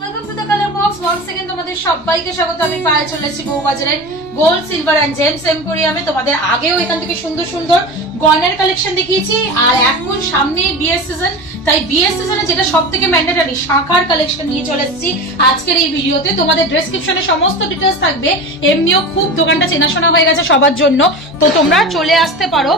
Welcome to the colour box. Once second তোমাদের সবাইকে স্বাগত। আমি পায়ে চলে এসেছি বউবাজারে গোল্ড সিলভার এন্ড জেমস এম্পোরিয়ামে। তোমাদের আগেও এখান থেকে সুন্দর সুন্দর গয়নার কালেকশন দেখিয়েছি, আর এখন সামনে বিয়ের সিজন, তাই বিয়ের সিজনে যেটা সব থেকে ম্যান্ডেটরি শাখার কালেকশন নিয়ে চলে এসেছি আজকের এই ভিডিওতে। তোমাদের ডেসক্রিপশনে সমস্ত ডিটেলস থাকবে। এমনিও খুব দোকানটা চেনাশোনা হয়ে গেছে সবার জন্য, তো তোমরা চলে আসতে পারো।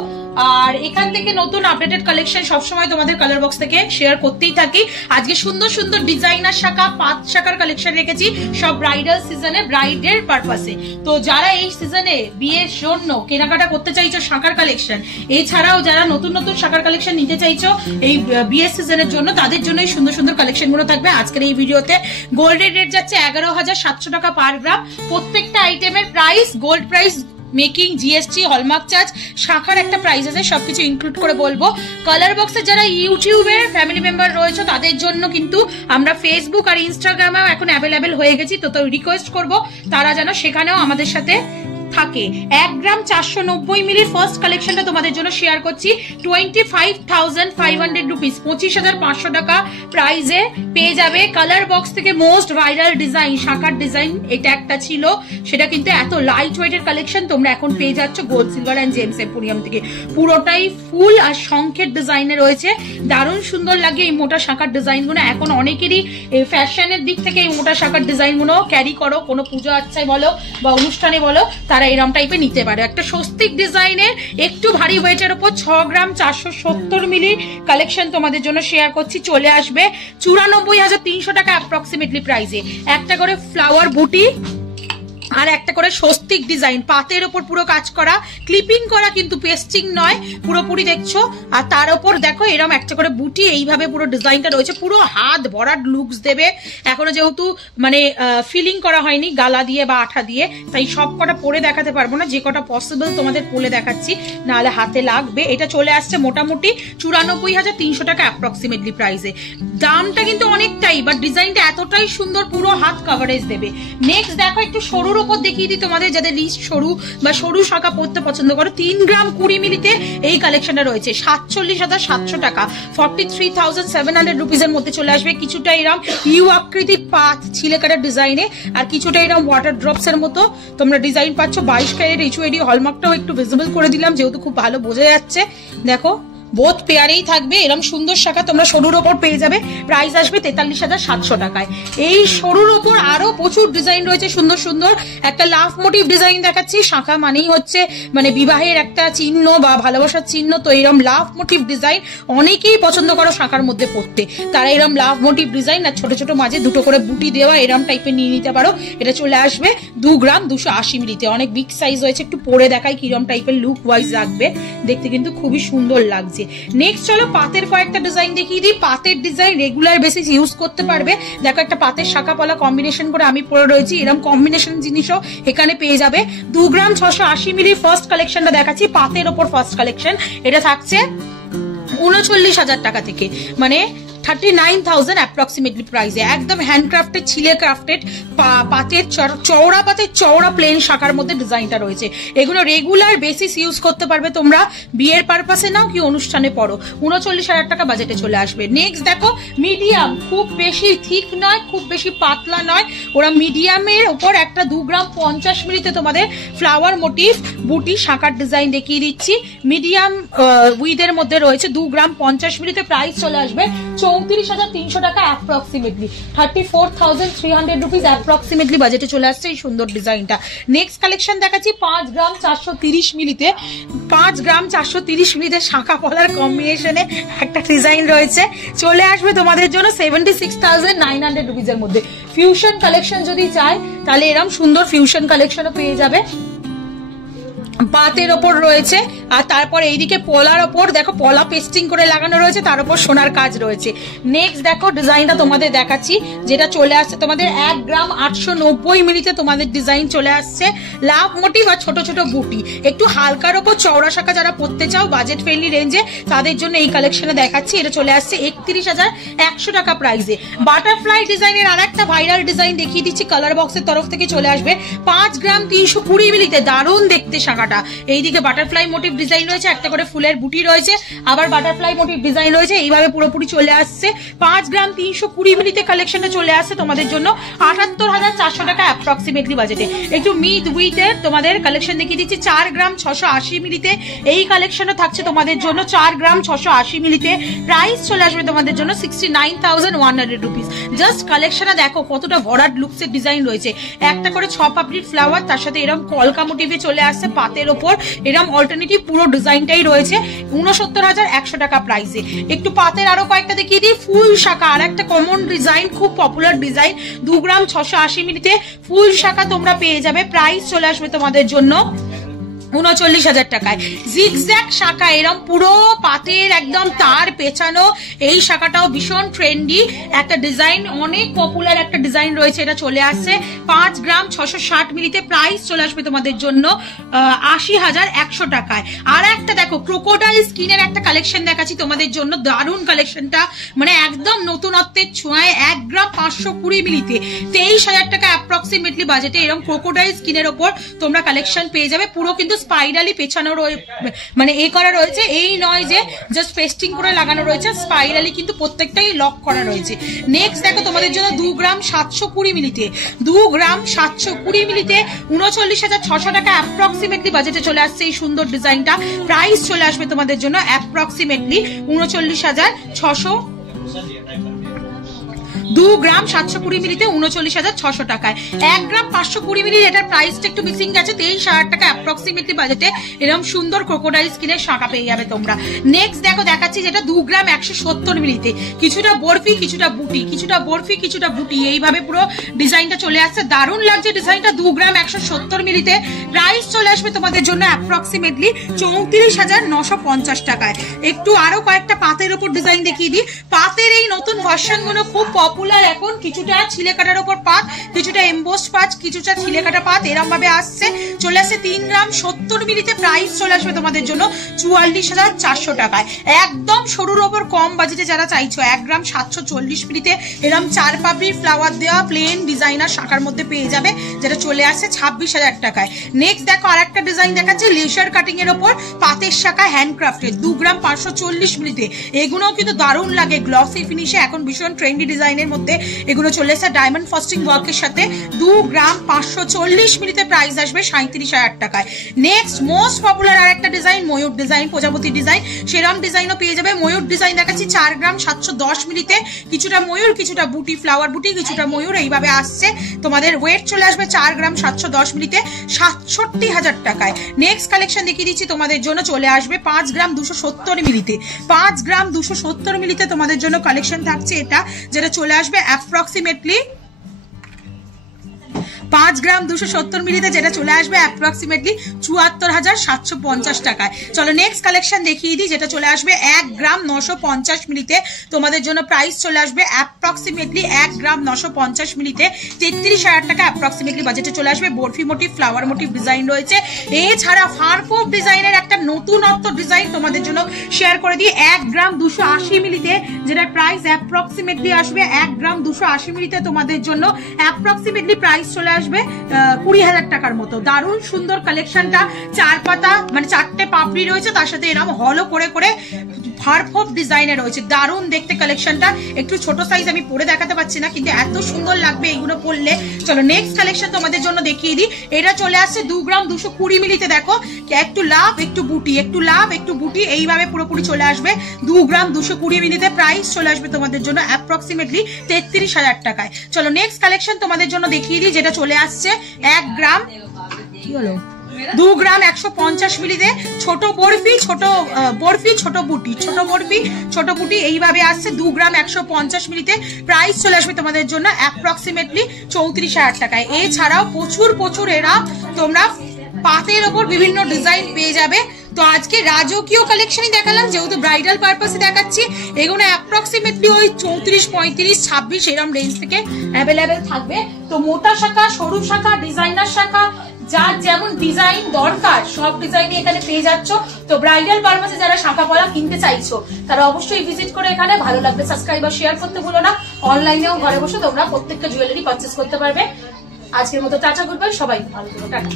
আর এখান থেকে নতুন আপডেটেড কালেকশন সবসময় তোমাদের কালার বক্স থেকে শেয়ার করতেই থাকি। আজকে সুন্দর সুন্দর ডিজাইনার শাখা, পাঁচ শাখার কালেকশন রেখেছি, সব ব্রাইডাল সিজনে, ব্রাইডের পারপাসে। তো যারা এই সিজনে বিয়ের জন্য কেনাকাটা করতে চাইছো শাখার কালেকশন, এছাড়াও যারা নতুন নতুন শাখার কালেকশন নিতে চাইছো এই বিয়ের সিজনের জন্য, তাদের জন্য এই সুন্দর সুন্দর কালেকশন গুলো থাকবে আজকের এই ভিডিওতে। গোল্ডের রেট যাচ্ছে 11,700 টাকা পার গ্রাম। প্রত্যেকটা আইটেমের price, gold price, making, GST, hallmark charge, শাখার একটা প্রাইস আছে, সবকিছু ইনক্লুড করে বলবো। কালার বক্সে যারা ইউটিউবে ফ্যামিলি মেম্বার রয়েছে তাদের জন্য কিন্তু আমরা ফেসবুক আর ইনস্টাগ্রামেও এখন অ্যাভেলেবেল হয়ে গেছি, তো রিকোয়েস্ট করবো তারা যেন সেখানেও আমাদের সাথে থাকে। 1 গ্রাম 490 মিলির ফার্স্ট কালেকশনটা তোমাদের জন্য শেয়ার করছি। 25,500 রুপিস, 25,500 টাকা প্রাইজে পেয়ে যাবে। কালার বক্স থেকে মোস্ট ভাইরাল ডিজাইন শাখার ডিজাইন এটা একটা ছিল, সেটা কিন্তু এত লাইট ওয়েটের কালেকশন তোমরা এখন পেয়ে যাচ্ছ gold silver and gems emporium থেকে। পুরোটাই ফুল আর শঙ্খের ডিজাইনে রয়েছে, দারুণ সুন্দর লাগে এই মোটা শাখার ডিজাইন গুলো। এখন অনেকেরই ফ্যাশনের দিক থেকে এই মোটা শাখার ডিজাইন গুলো ক্যারি করো, কোনো পুজো আচ্ছায় বলো বা অনুষ্ঠানে বলো, তারা এরকম টাইপের নিতে পারে। একটা স্বস্তিক ডিজাইনের একটু ভারী ওয়েটের উপর 6 গ্রাম 470 মিলি কালেকশন তোমাদের জন্য শেয়ার করছি। চলে আসবে 94,300 টাকা অ্যাপ্রক্সিমেটলি প্রাইসে। একটা করে ফ্লাওয়ার বুটি আর একটা করে স্বস্তিক ডিজাইন, পাতের ওপর পুরো কাজ করা, ক্লিপিং করা, কিন্তু পেস্টিং নয়, পুরোপুরি দেখছো। আর তার ওপর দেখো এরকম একটা করে বুটি, এইভাবে পুরো ডিজাইনটা রয়েছে, পুরো হাত ভরাট লুকস দেবে। এখনো যেহেতু মানে ফিলিং করা হয়নি গালা দিয়ে বা আঠা দিয়ে, তাই সব কটা পরে দেখাতে পারবো না, যে কটা পসিবল তোমাদের পরে দেখাচ্ছি, নাহলে হাতে লাগবে। এটা চলে আসছে মোটামুটি 94,300 টাকা অ্যাপ্রক্সিমেটলি প্রাইসে। দামটা কিন্তু অনেকটাই, বাট ডিজাইনটা এতটাই সুন্দর, পুরো হাত কভারেজ দেবে। নেক্সট দেখো একটু সরুর ওপর দেখিয়ে দিই তোমাদের, যাদের লিস্ট সরু বা সরু শাখা পড়তে পছন্দ করো। 3 গ্রাম 20 মিলিতে এই কালেকশনটা রয়েছে 47,700 টাকা, 43,700 রুপিসের মধ্যে চলে আসবে। কিছুটা এরকম ইউ আকৃতির পাত ছিলে কাটার ডিজাইনে, আর কিছুটা এরকম ওয়াটার ড্রপস এর মতো তোমরা ডিজাইন পাচ্ছ। 22 ক্যারেট HUID হলমার্কটাও একটু ভিজিবল করে দিলাম, যেহেতু খুব ভালো বোঝা যাচ্ছে। দেখো বোথ পেয়ারেই থাকবে এরকম সুন্দর শাখা, তোমরা সরুর ওপর পেয়ে যাবে। প্রাইস আসবে 43,700 টাকায়। এই সরুর ওপর আরো প্রচুর ডিজাইন রয়েছে সুন্দর সুন্দর। একটা লাভ মোটিভ ডিজাইন দেখাচ্ছি। শাখা মানেই হচ্ছে মানে বিবাহের একটা চিহ্ন বা ভালোবাসার চিহ্ন, তো এরকম লাভ মোটিভ ডিজাইন অনেকেই পছন্দ করো শাখার মধ্যে পড়তে, তারা এরকম লাভ মোটিভ ডিজাইন আর ছোট ছোট মাঝে দুটো করে বুটি দেওয়া এরকম টাইপের নিয়ে নিতে পারো। এটা চলে আসবে 2 গ্রাম 280 মিলিতে। অনেক বিগ সাইজ হয়েছে, একটু পরে দেখাই কিরম টাইপের লুক ওয়াইজ লাগবে, দেখতে কিন্তু খুবই সুন্দর লাগছে। নেক্সট চলো পাতের কয়েকটা ডিজাইন দেখিয়ে দিই। পাতের ডিজাইন রেগুলার বেসিস ইউজ করতে পারবে। দেখো একটা পাতের শাখা পলা কম্বিনেশন করে আমি পরে রয়েছি, এরকম কম্বিনেশন জিনিসও এখানে পেয়ে যাবে। 2 গ্রাম 680 মিলি ফার্স্ট কালেকশনটা দেখাচ্ছি, পাতের ওপর ফার্স্ট কালেকশন। এটা থাকছে 39,000 টাকা থেকে, মানে 39,000 অ্যাপ্রক্সিমেটলি প্রাইসে। একদম হ্যান্ডক্রাফটেড, ছিলে ক্রাফটেড পাতের চওড়া পাতের চওড়া প্লেন শাখার মধ্যে ডিজাইনটা রয়েছে। এগুলো রেগুলার বেসিস ইউজ করতে পারবে তোমরা, বিয়ের পারপাসে নাও কি অনুষ্ঠানে পড়ো। 39,000 টাকা বাজেটে চলে আসবে। নেক্সট দেখো মিডিয়াম, খুব বেশি থিক নয়, খুব বেশি পাতলা নয়, ওরা মিডিয়ামের উপর একটা 2 গ্রাম 50 মিলিতে তোমাদের ফ্লাওয়ার মোটিভ বুটি শাখার ডিজাইন দেখিয়ে দিচ্ছি। মিডিয়াম উইথের মধ্যে রয়েছে, 2 গ্রাম 50 মিলিতে। প্রাইস চলে আসবে 34,300 টাকা অ্যাপ্রক্সিমেটলি, 34,300 রুপিস অ্যাপ্রক্সিমেটলি বাজেটে চলে আসছে এই সুন্দর ডিজাইনটা। নেক্সট কালেকশন দেখাচ্ছি 5 গ্রাম 430 মিলিতে। 5 গ্রাম 430 মিলিতে শাখা পলার কম্বিনেশনে একটা ডিজাইন রয়েছে, চলে আসবে তোমাদের জন্য 76,900 রুপিসের মধ্যে। ফিউশন কালেকশন যদি চাই তাহলে এরকম সুন্দর ফিউশন কালেকশনও পেয়ে যাবে। পাতের ওপর রয়েছে, আর তারপর এইদিকে পলার ওপর দেখো পলা পেস্টিং করে লাগানো রয়েছে, তার উপর সোনার কাজ রয়েছে। নেক্সট দেখো ডিজাইনটা তোমাদের দেখাচ্ছি, যেটা চলে আসছে তোমাদের 1 গ্রাম 890 মিলিতে তোমাদের ডিজাইন চলে আসছে। লাভ মোটিভ আর ছোট ছোট বুটি, একটু হালকার ওপর চওড়া শাখা যারা পড়তে চাও বাজেট ফ্রেন্ডলি রেঞ্জে, তাদের জন্য এই কালেকশনে দেখাচ্ছি। এটা চলে আসছে 31,100 টাকা প্রাইসে। বাটারফ্লাই ডিজাইনের আর একটা ভাইরাল ডিজাইন দেখিয়ে দিচ্ছি, কালার বক্সের তরফ থেকে চলে আসবে। 5 গ্রাম 320 মিলিতে দারুণ দেখতে শাখা। এইদিকে বাটারফ্লাই মোটিভ ডিজাইন রয়েছে, একটা করে ফুলের বুটি রয়েছে, আবার বাটারফ্লাই মোটিভ ডিজাইন রয়েছে, এইভাবে পুরোপুরি চলে আসছে। 5 গ্রাম 320 মিলিতে কালেকশনটা চলে আসছে তোমাদের জন্য 78,400 টাকা অ্যাপ্রক্সিমেটলি বাজেটে। একটু মিড উইথের তোমাদের কালেকশন দেখিয়ে দিচ্ছি। 4 গ্রাম 680 মিলিতে এই কালেকশনটা থাকছে তোমাদের জন্য। 4 গ্রাম 680 মিলিতে প্রাইস চলে আসবে তোমাদের জন্য 69,100 রুপিস। জাস্ট কালেকশনটা দেখো কতটা ভরাট লুকসের ডিজাইন রয়েছে। একটা করে 6 পাপড়ির ফ্লাওয়ার, তার সাথে এরকম কলকা মোটিভে চলে আসছে পাতের ওপর, এরকম অল্টারনেটিভ পুরো ডিজাইনটাই রয়েছে 69,100 টাকা প্রাইসে। একটু পাতের আরো কয়েকটা দেখিয়ে দিই। ফুল শাখা আর একটা কমন ডিজাইন, খুব পপুলার ডিজাইন। 2 গ্রাম 680 মিলিতে ফুল শাখা তোমরা পেয়ে যাবে। প্রাইস চলে আসবে তোমাদের জন্য 39,000 টাকায়। জিগজ্যাগ শাখা, এরম পুরো পাতের একদম তার পেছানো, এই শাখাটাও ভীষণ ট্রেন্ডি একটা ডিজাইন, অনেক পপুলার একটা ডিজাইন রয়েছে। এটা চলে আসছে 5 গ্রাম 660 মিলিতে। প্রাইস চলে আসবে তোমাদের জন্য 80,100 টাকায়। আর একটা দেখো ক্রোকোডাইল স্কিনের একটা কালেকশন দেখাচ্ছি তোমাদের জন্য। দারুণ কালেকশনটা, মানে একদম নতুনত্বের ছোঁয়ায়। 1 গ্রাম 520 মিলিতে 23,000 টাকা অ্যাপ্রক্সিমেটলি বাজেটে এরকম ক্রোকোডাইল স্কিনের ওপর তোমরা কালেকশন পেয়ে যাবে। পুরো কিন্তু স্পাইরালি পেছানো মানে এ করা রয়েছে, এই নয় যে জাস্ট পেস্টিং করে লাগানো রয়েছে, স্পাইরালি কিন্তু প্রত্যেকটাই লক করা রয়েছে। নেক্সট দেখো তোমাদের জন্য 2 গ্রাম 720 মিলিতে 2 গ্রাম 720 মিলিতে 39,600 টাকা অ্যাপ্রক্সিমেটলি বাজেটে চলে আসছে এই সুন্দর ডিজাইনটা। প্রাইস চলে আসবে তোমাদের জন্য অ্যাপ্রক্সিমেটলি 39,600। 2 গ্রাম 720 মিলিতে 39,600 টাকায়। 1 গ্রাম 520 মিলি, এটার প্রাইসটা একটু মিসিং গেছে, 23,000 টাকা অ্যাপ্রক্সিমেটলি বাজেটে এরকম সুন্দর ক্রোকোডাইল স্কিনের শাখা পেয়ে যাবে তোমরা। নেক্সট দেখো দেখাচ্ছি যেটা 2 গ্রাম 170 মিলিতে, কিছুটা বরফি কিছুটা বুটি, কিছুটা বরফি কিছুটা বুটি, এইভাবে পুরো ডিজাইনটা চলে আসছে। দারুণ লাগছে ডিজাইনটা। 2 গ্রাম 170 মিলিতে প্রাইস চলে আসবে তোমাদের জন্য অ্যাপ্রক্সিমেটলি 34,950 টাকায়। একটু আরো কয়েকটা পাতের উপর ডিজাইন দেখিয়ে দিই। পাতের এই নতুন ভার্সন গুলো খুব পপুলার এখন, কিছুটা ছিলে কাটার উপর পাত, কিছুটা এমবোস পাত, কিছুটা ছিলে কাটা পাত, এরকম ভাবে আসছে। চলে আসছে 3 গ্রাম 70 মিলিতে। প্রাইস চলে আসবে তোমাদের জন্য 44,400 টাকায়। একদম সরুর ওপর কম বাজেটে যারা চাইছো, 1 গ্রাম 740 মিলিতে এরকম 4 পাপড়ির ফ্লাওয়ার দেওয়া প্লেন ডিজাইনার শাখার মধ্যে পেয়ে যাবে, যেটা চলে আসছে 26,000 টাকায়। নেক্সট দেখো আর একটা ডিজাইন দেখাচ্ছে লেজার কাটিং এর ওপর পাতের শাখা হ্যান্ডক্রাফটেড, 2 গ্রাম 540 মিলিতে। এগুলোও কিন্তু দারুণ লাগে, গ্লসি ফিনিশে, এখন ভীষণ ট্রেন্ডি ডিজাইনের মধ্যে এগুলো চলে এসেছে ডায়মন্ড ফস্টিং ওয়ার্কের সাথে। 2 গ্রাম 540 মিলিতে প্রাইস আসবে 37,000 টাকায়। নেক্সট মোস্ট পপুলার আর একটা ডিজাইন ময়ূর ডিজাইন, প্রজাপতি ডিজাইন, সেরম ডিজাইনও পেয়ে যাবে। ময়ূর ডিজাইন দেখাচ্ছি 4 গ্রাম 710 মিলিতে, কিছুটা ময়ূর কিছুটা বুটি, ফ্লাওয়ার বুটি কিছুটা ময়ূর, এইভাবে আসছে। তোমাদের ওয়েট চলে আসবে 4 গ্রাম 710 মিলিতে 67,000 টাকায়। নেক্সট কালেকশন দেখিয়ে দিচ্ছি তোমাদের জন্য, চলে আসবে 5 গ্রাম 270 মিলিতে। 5 গ্রাম 270 মিলিতে তোমাদের জন্য কালেকশন থাকছে এটা, যেটা চলে আসবে অ্যাপ্রক্সিমেটলি 5 গ্রাম 270 মিলিতে, যেটা চলে আসবে অ্যাপ্রক্সিমেটলি 74,750 টাকায়। চলো নেক্সট কালেকশন দেখিয়ে দিই, যেটা চলে আসবে 1 গ্রাম 950 মিলিতে। তোমাদের জন্য প্রাইস চলে আসবে অ্যাপ্রক্সিমেটলি 1 গ্রাম 950 মিলিতে 33,000 টাকা অ্যাপ্রক্সিমেটলি বাজেটে চলে আসবে। Barfi motif, flower motif design রয়েছে। এছাড়া ফারকোপ ডিজাইনের একটা নতুনত্ব ডিজাইন তোমাদের জন্য শেয়ার করে দিই। 1 গ্রাম 280 মিলিতে, যেটা প্রাইস অ্যাপ্রক্সিমেটলি আসবে 1 গ্রাম 280 মিলিতে তোমাদের জন্য অ্যাপ্রক্সিমেটলি প্রাইস চলে আসবে 20,000 টাকার মতো। দারুণ সুন্দর কালেকশনটা, 4 পাতা মানে 4টে পাপড়ি রয়েছে, তার সাথে এরকম হলো করে করে ফারকোপ ডিজাইনে রয়েছে। দারুণ দেখতে কালেকশনটা। একটু ছোট সাইজ আমি পরে দেখাতে পাচ্ছি না, কিন্তু এত সুন্দর লাগবে এইগুলো পরলে। চলো নেক্সট কালেকশন তোমাদের জন্য দেখিয়ে দিই। এটা চলে আসছে 2 গ্রাম 220 মিলিতে। দেখো একটু লাভ একটু বুটি, একটু লাভ একটু বুটি, এইভাবে পুরোপুরি চলে আসবে 2 গ্রাম 220 মিলিতে। প্রাইস চলে আসবে তোমাদের জন্য অ্যাপ্রক্সিমেটলি 33,000 টাকায়। চলো নেক্সট কালেকশন তোমাদের জন্য দেখিয়ে দিই, যেটা চলে আসছে 1 গ্রাম কি হলো 2 গ্রাম 150 মিলিতে। ছোট বরফি ছোট বরফি ছোট বুটি, ছোট বরফি ছোট বুটি, এইভাবে আসছে 2 গ্রাম 150 মিলিতে। প্রাইস চলে আসবে তোমাদের জন্য অ্যাপ্রক্সিমেটলি 34,000 টাকায়। এছাড়াও প্রচুর প্রচুর এরা তোমরা পাতের ওপর বিভিন্ন ডিজাইন পেয়ে যাবে। তো আজকে রাজকীয় কালেকশনই দেখালাম, যেহেতু ব্রাইডাল পারপাসে দেখাচ্ছি। এগুলো অ্যাপ্রক্সিমেটলি ওই 34, 35, 26 এরকম রেঞ্জ থেকে অ্যাভেলেবেল থাকবে। তো মোটা শাখা, সরু শাখা, ডিজাইনার শাখা, যার যেমন ডিজাইন দরকার সব ডিজাইনই এখানে পেয়ে যাচ্ছ। তো ব্রাইডাল পারপাসে যারা শাখা পলা কিনতে চাইছো তারা অবশ্যই ভিজিট করে এখানে। ভালো লাগবে সাবস্ক্রাইব আর শেয়ার করতে ভুলো না। অনলাইনেও ঘরে বসে তোমরা প্রত্যেকটা জুয়েলারি পারচেস করতে পারবে। আজকের মতো টাটা, গুড বাই, সবাই ভালো থাকো, টাটা।